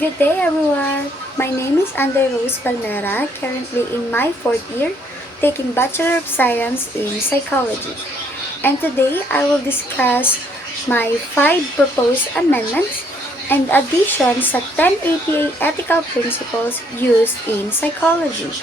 Good day everyone! My name is Andre Rose Palmera, currently in my 4th year, taking Bachelor of Science in Psychology. And today I will discuss my 5 proposed amendments and additions sa 10 APA ethical principles used in psychology.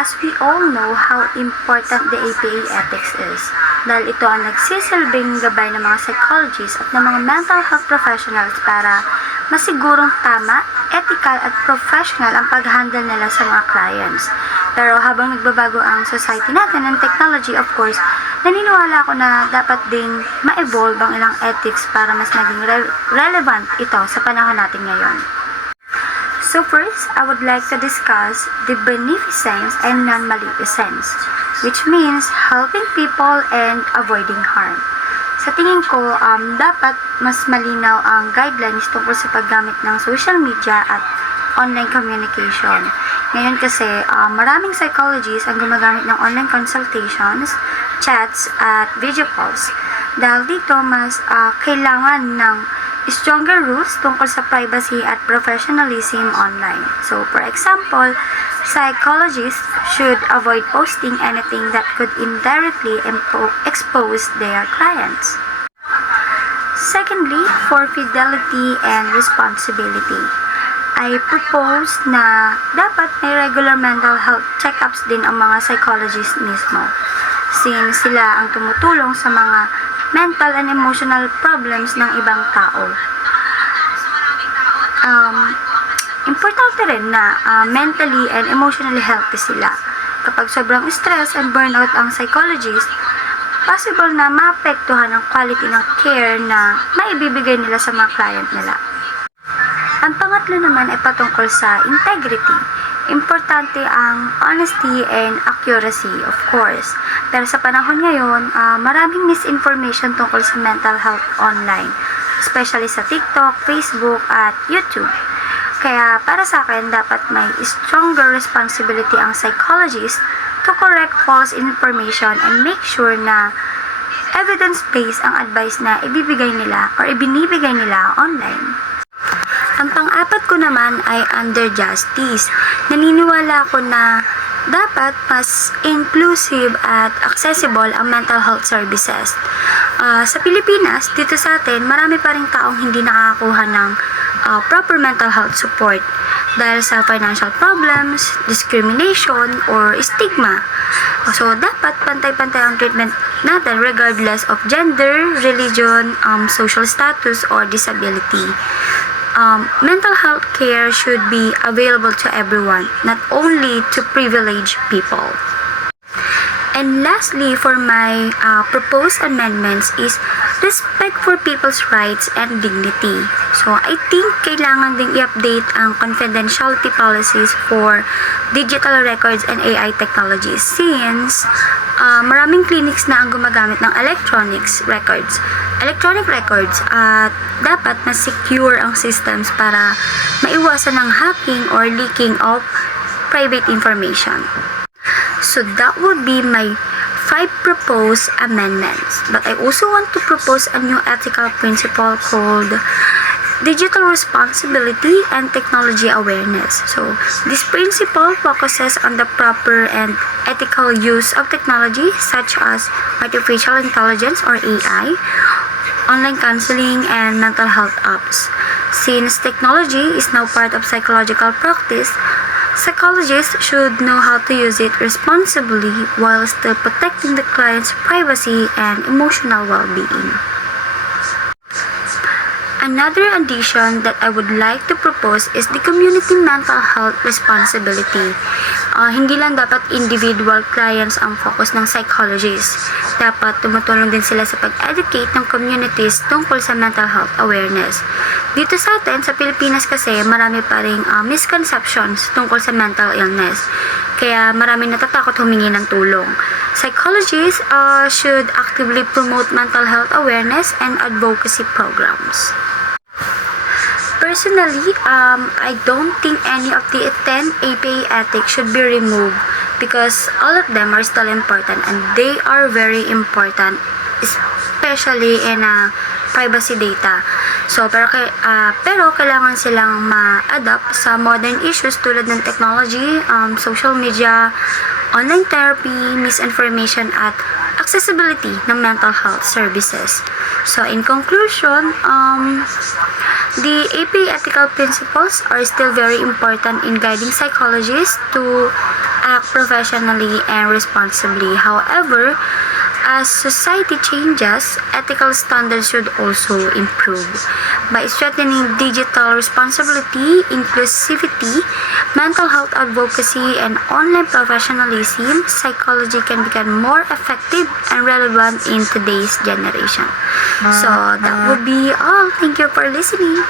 As we all know how important the APA ethics is, dahil ito ang nagsisilbing gabay ng mga psychologists at ng mga mental health professionals para masigurong tama, ethical at professional ang pag-handle nila sa mga clients. Pero habang nagbabago ang society natin and technology, of course, naniniwala ako na dapat ding ma-evolve ang ilang ethics para mas naging relevant ito sa panahon natin ngayon. So first, I would like to discuss the beneficence and non-maleficence, which means helping people and avoiding harm. Sa tingin ko, dapat mas malinaw ang guidelines tungkol sa paggamit ng social media at online communication. Ngayon kasi, maraming psychologists ang gumagamit ng online consultations, chats, at video calls. Dahil dito, mas kailangan ng stronger rules tungkol sa privacy at professionalism online. So, for example, psychologists should avoid posting anything that could indirectly expose their clients. Secondly, for fidelity and responsibility. I propose na dapat may regular mental health check-ups din ang mga psychologists mismo, since sila ang tumutulong sa mga mental and emotional problems ng ibang tao. Importante rin na mentally and emotionally healthy sila. Kapag sobrang stress and burnout ang psychologist, possible na maapektuhan ang quality ng care na maibibigay nila sa mga client nila. Ang pangatlo naman ay patungkol sa integrity. Importante ang honesty and accuracy, of course. Pero sa panahon ngayon, maraming misinformation tungkol sa mental health online, especially sa TikTok, Facebook, at YouTube. Kaya para sa akin, dapat may stronger responsibility ang psychologist to correct false information and make sure na evidence-based ang advice na ibibigay nila or ibinibigay nila online. Ang pang-apat ko naman ay under justice. Naniniwala ako na dapat mas inclusive at accessible ang mental health services. Sa Pilipinas, dito sa atin, marami pa rin taong hindi nakakakuha ng proper mental health support dahil sa financial problems, discrimination, or stigma. So, dapat pantay-pantay ang treatment natin regardless of gender, religion, social status, or disability. Mental health care should be available to everyone, not only to privileged people. And lastly, for my proposed amendments is respect for people's rights and dignity. So, I think kailangan ding i-update ang confidentiality policies for digital records and AI technologies since maraming clinics na ang gumagamit ng electronic records at dapat mas secure ang systems para maiwasan ng hacking or leaking of private information. So that would be my 5 proposed amendments. But I also want to propose a new ethical principle called digital responsibility and technology awareness. So this principle focuses on the proper and ethical use of technology such as artificial intelligence or AI, online counseling, and mental health apps. Since technology is now part of psychological practice, psychologists should know how to use it responsibly while still protecting the client's privacy and emotional well-being. Another addition that I would like to propose is the community mental health responsibility. Hindi lang dapat individual clients ang focus ng psychologists. Dapat tumutulong din sila sa pag-educate ng communities tungkol sa mental health awareness. Dito sa atin, sa Pilipinas kasi, marami pa ring misconceptions tungkol sa mental illness. Kaya marami natatakot humingi ng tulong. Psychologists should actively promote mental health awareness and advocacy programs. Personally, I don't think any of the 10 APA ethics should be removed because all of them are still important and they are very important, especially in privacy data. So, pero kailangan silang ma-adapt sa modern issues tulad ng technology, social media, online therapy, misinformation, at accessibility ng mental health services. So, in conclusion, the AP ethical principles are still very important in guiding psychologists to act professionally and responsibly. However, as society changes, ethical standards should also improve. By strengthening digital responsibility, inclusivity, mental health advocacy, and online professionalism, psychology can become more effective and relevant in today's generation. So that would be all. Thank you for listening.